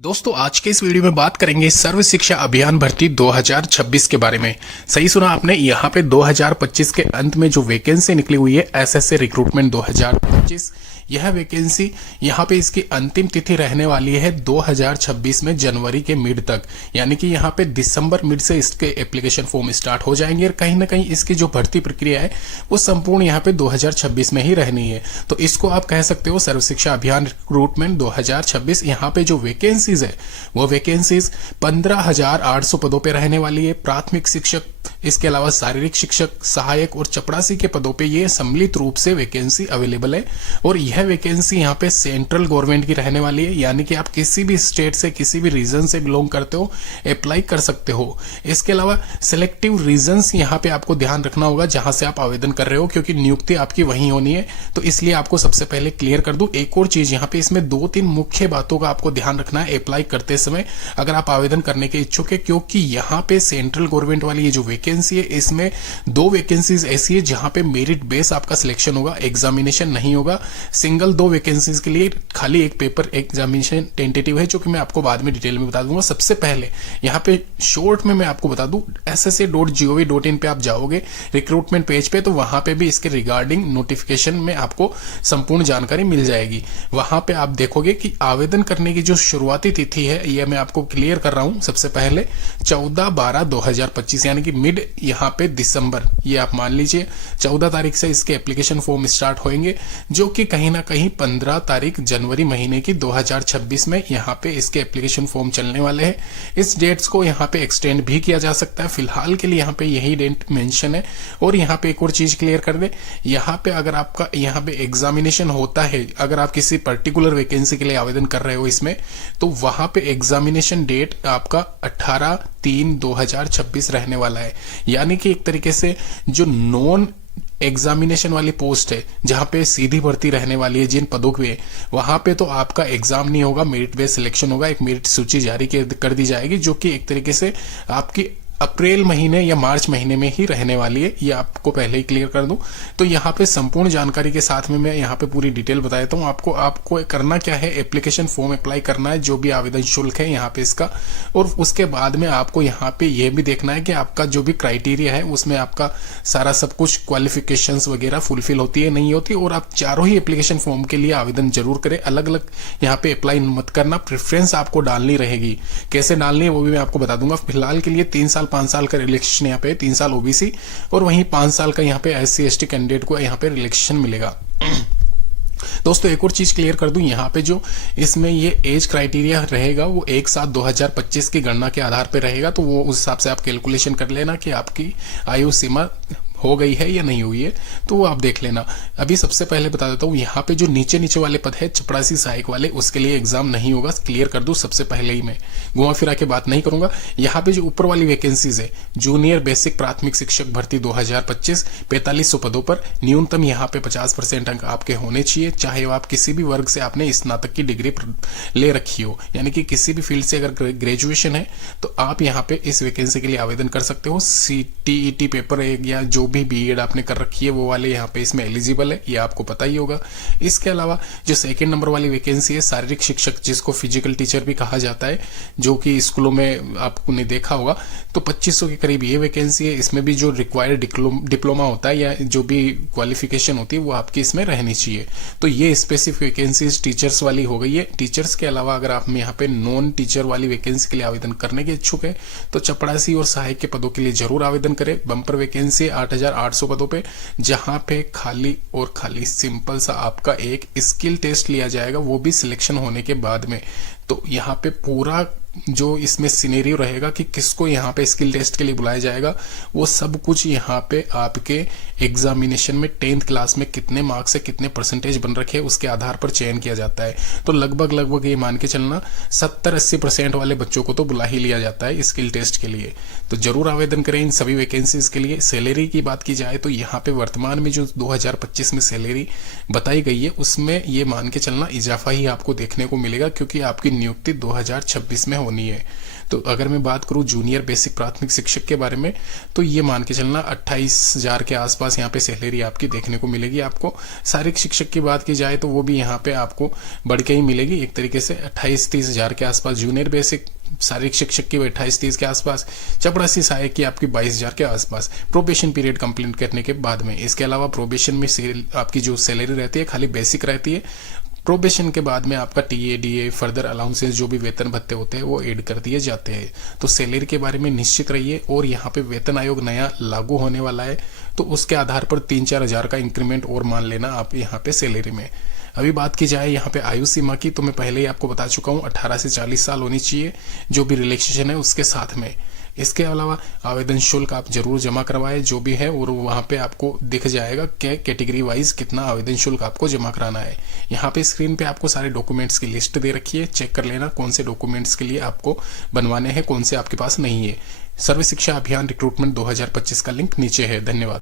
दोस्तों, आज के इस वीडियो में बात करेंगे सर्व शिक्षा अभियान भर्ती 2026 के बारे में। सही सुना आपने, यहाँ पे 2025 के अंत में जो वैकेंसी निकली हुई है एसएससी रिक्रूटमेंट 2025, यह वैकेंसी यहाँ पे इसकी अंतिम तिथि रहने वाली है 2026 में जनवरी के मिड तक, यानी कि यहाँ पे दिसंबर मिड से इसके एप्लीकेशन फॉर्म स्टार्ट हो जाएंगे और कहीं ना कहीं इसकी जो भर्ती प्रक्रिया है वो संपूर्ण यहाँ पे 2026 में ही रहनी है। तो इसको आप कह सकते हो सर्व शिक्षा अभियान रिक्रूटमेंट 2026। यहाँ पे जो वैकेंसीज है वो वैकेंसीज 15,800 पदों पे रहने वाली है। प्राथमिक शिक्षक, इसके अलावा शारीरिक शिक्षक, सहायक और चपरासी के पदों पे ये सम्मिलित रूप से वैकेंसी अवेलेबल है। और यह वैकेंसी यहाँ पे सेंट्रल गवर्नमेंट की रहने वाली है, यानी कि आप किसी भी स्टेट से, किसी भी रीजन से बिलोंग करते हो, अप्लाई कर सकते हो। इसके अलावा सिलेक्टिव रीजन्स यहाँ पे आपको ध्यान रखना होगा जहां से आप आवेदन कर रहे हो, क्योंकि नियुक्ति आपकी वहीं होनी है। तो इसलिए आपको सबसे पहले क्लियर कर दूं एक और चीज, यहाँ पे इसमें 2-3 मुख्य बातों का आपको ध्यान रखना है अप्लाई करते समय, अगर आप आवेदन करने के इच्छुक है। क्योंकि यहाँ पे सेंट्रल गवर्नमेंट वाली ये जो वैकेंसी है, इसमें 2 वैकेंसीज ऐसी है जहां पे मेरिट बेस आपका सिलेक्शन होगा, एग्जामिनेशन नहीं होगा। सिंगल 2 वैकेंसीज के लिए खाली एक पेपर एग्जामिनेशन टेंटेटिव है, जो कि मैं आपको बाद में डिटेल में बता दूंगा। सबसे पहले यहाँ पे शॉर्ट में मैं आपको बता दूं, ssa.gov.in पे आप जाओगे रिक्रूटमेंट पेज पे, तो वहां पे भी इसके रिगार्डिंग नोटिफिकेशन में आपको संपूर्ण जानकारी मिल जाएगी। वहां पे आप देखोगे कि आवेदन करने की जो शुरुआती तिथि है, यह मैं आपको क्लियर कर रहा हूं। सबसे पहले 14/12/2025, यानी कि मिड यहाँ पे दिसंबर, ये आप मान लीजिए 14 तारीख से इसके एप्लीकेशन फॉर्म स्टार्ट होंगे, जो कि कहीं ना कहीं 15 तारीख जनवरी महीने की 2026 में यहाँ पे इसके एप्लीकेशन फॉर्म चलने वाले हैं। इस डेट्स को यहाँ पे एक्सटेंड भी किया जा सकता है, फिलहाल के लिए यहाँ पे यही डेट मेंशन है। और यहाँ पे एक और चीज क्लियर कर दे, यहाँ पे अगर आपका यहाँ पे एग्जामिनेशन होता है, अगर आप किसी पर्टिकुलर वैकेंसी के लिए आवेदन कर रहे हो इसमें, तो वहां पे एग्जामिनेशन डेट आपका 18/3/2026 रहने वाला है। यानी कि एक तरीके से जो नॉन एग्जामिनेशन वाली पोस्ट है, जहां पे सीधी भर्ती रहने वाली है जिन पदों पे, वहां पे तो आपका एग्जाम नहीं होगा, मेरिट बेस्ड सिलेक्शन होगा। एक मेरिट सूची जारी कर दी जाएगी, जो कि एक तरीके से आपकी अप्रैल महीने या मार्च महीने में ही रहने वाली है। ये आपको पहले ही क्लियर कर दूं। तो यहाँ पे संपूर्ण जानकारी के साथ में मैं यहाँ पे पूरी डिटेल बता देता हूँ आपको करना क्या है, एप्लीकेशन फॉर्म अप्लाई करना है, जो भी आवेदन शुल्क है यहाँ पे इसका, और उसके बाद में आपको यहाँ पे ये भी देखना है कि आपका जो भी क्राइटेरिया है उसमें आपका सारा सब कुछ क्वालिफिकेशंस वगैरह फुलफिल होती है नहीं होती। और आप चारों ही एप्लीकेशन फॉर्म के लिए आवेदन जरूर करें, अलग अलग यहाँ पे अप्लाई मत करना, प्रेफरेंस आपको डालनी रहेगी। कैसे डालनी है वो भी मैं आपको बता दूंगा। फिलहाल के लिए 3 साल 5 साल का रिलैक्सेशन यहाँ पे, 3 साल ओबीसी और वहीं 5 साल का यहाँ पे SC/ST कैंडिडेट को यहाँ पे रिलैक्सेशन मिलेगा। दोस्तों, एक और चीज क्लियर कर दूं, यहाँ पे जो इसमें ये एज क्राइटेरिया रहेगा वो 1/7/2025 की गणना के आधार पे रहेगा। तो वो उस हिसाब से आप कैलकुलेशन कर लेना कि आपकी आयु सीमा हो गई है या नहीं हुई है, तो वो आप देख लेना। अभी सबसे पहले बता देता हूँ, यहाँ पे जो नीचे वाले पद है चपरासी सहायक वाले, उसके लिए एग्जाम नहीं होगा, क्लियर कर दूं सबसे पहले ही। मैं घुमा फिरा के बात नहीं करूंगा। यहाँ पे जो ऊपर वाली वैकेंसीज है, जूनियर बेसिक प्राथमिक शिक्षक भर्ती 2025, 4500 पदों पर, न्यूनतम यहाँ पे 50% अंक आपके होने चाहिए, चाहे आप किसी भी वर्ग से आपने स्नातक की डिग्री ले रखी हो, यानी कि किसी भी फील्ड से अगर ग्रेजुएशन है तो आप यहाँ पे इस वैकेंसी के लिए आवेदन कर सकते हो। CTET पेपर या जो भी बीएड आपने कर रखी है वो वाले यहाँ पे इसमें एलिजिबल है, ये आपको पता ही होगा। इसके अलावा जो 2nd नंबर वाली वैकेंसी है, शारीरिक शिक्षक, जिसको फिजिकल टीचर भी कहा जाता है, जो कि स्कूलों में आपने देखा होगा, तो 2500 के करीब ये वैकेंसी है। इसमें भी जो रिक्वायर्ड डिप्लोमा होता है या जो भी क्वालिफिकेशन होती है वो आपकी इसमें रहनी चाहिए। तो ये स्पेसिफिक वैकेंसीज टीचर्स वाली हो गई है। टीचर्स के अलावा अगर आप यहाँ पे नॉन टीचर वाली वैकेंसी के लिए आवेदन करने के इच्छुक है तो चपरासी और सहायक के पदों के लिए जरूर आवेदन करें। बम्पर वैकेंसी 8,800 पदों पे, जहां पे खाली और खाली सिंपल सा आपका एक स्किल टेस्ट लिया जाएगा, वो भी सिलेक्शन होने के बाद में। तो यहाँ पे पूरा जो इसमें सिनेरियो रहेगा कि किसको यहाँ पे स्किल टेस्ट के लिए बुलाया जाएगा, वो सब कुछ यहाँ पे आपके एग्जामिनेशन में 10th क्लास में कितने मार्क्स से कितने परसेंटेज बन रखे उसके आधार पर चयन किया जाता है। तो लगभग ये मान के चलना 70-80% वाले बच्चों को तो बुला ही लिया जाता है स्किल टेस्ट के लिए। तो जरूर आवेदन करें इन सभी वैकेंसीज के लिए। सैलरी की बात की जाए तो यहाँ पे वर्तमान में जो 2025 में सैलरी बताई गई है उसमें ये मान के चलना इजाफा ही आपको देखने को मिलेगा, क्योंकि आपकी नियुक्ति 2026 में होनी है। तो अगर मैं बात करूं जूनियर बेसिक प्राथमिक शिक्षक के बारे में, तो ये मान के चलना 28,000 के आसपास यहाँ पे सैलरी आपकी देखने को मिलेगी। आपको शारीरिक शिक्षक की बात की जाए तो वो भी यहाँ पे आपको बढ़ के ही मिलेगी, एक तरीके से 28-30 हजार के आसपास जूनियर बेसिक शारीरिक शिक्षक की 28-30 के आसपास, चपरासी सहायक की आपकी 22,000 के आसपास प्रोबेशन पीरियड कंप्लीट करने के बाद में। इसके अलावा प्रोबेशन में आपकी जो सैलरी रहती है खाली बेसिक रहती है, प्रोबेशन के बाद में आपका टीए डीए फर्दर अलाउंसेस जो भी वेतन भत्ते होते हैं वो ऐड कर दिए जाते हैं। तो सैलरी के बारे में निश्चित रहिए। और यहाँ पे वेतन आयोग नया लागू होने वाला है, तो उसके आधार पर 3-4 हजार का इंक्रीमेंट और मान लेना आप यहाँ पे सैलरी में। अभी बात की जाए यहाँ पे आयु सीमा की, तो मैं पहले ही आपको बता चुका हूँ 18 से 40 साल होनी चाहिए जो भी रिलैक्सेशन है उसके साथ में। इसके अलावा आवेदन शुल्क आप जरूर जमा करवाएं जो भी है, और वहां पे आपको दिख जाएगा कि कैटेगरी वाइज कितना आवेदन शुल्क आपको जमा कराना है। यहाँ पे स्क्रीन पे आपको सारे डॉक्यूमेंट्स की लिस्ट दे रखी है, चेक कर लेना कौन से डॉक्यूमेंट्स के लिए आपको बनवाने हैं, कौन से आपके पास नहीं है। सर्व शिक्षा अभियान रिक्रूटमेंट 2025 का लिंक नीचे है। धन्यवाद।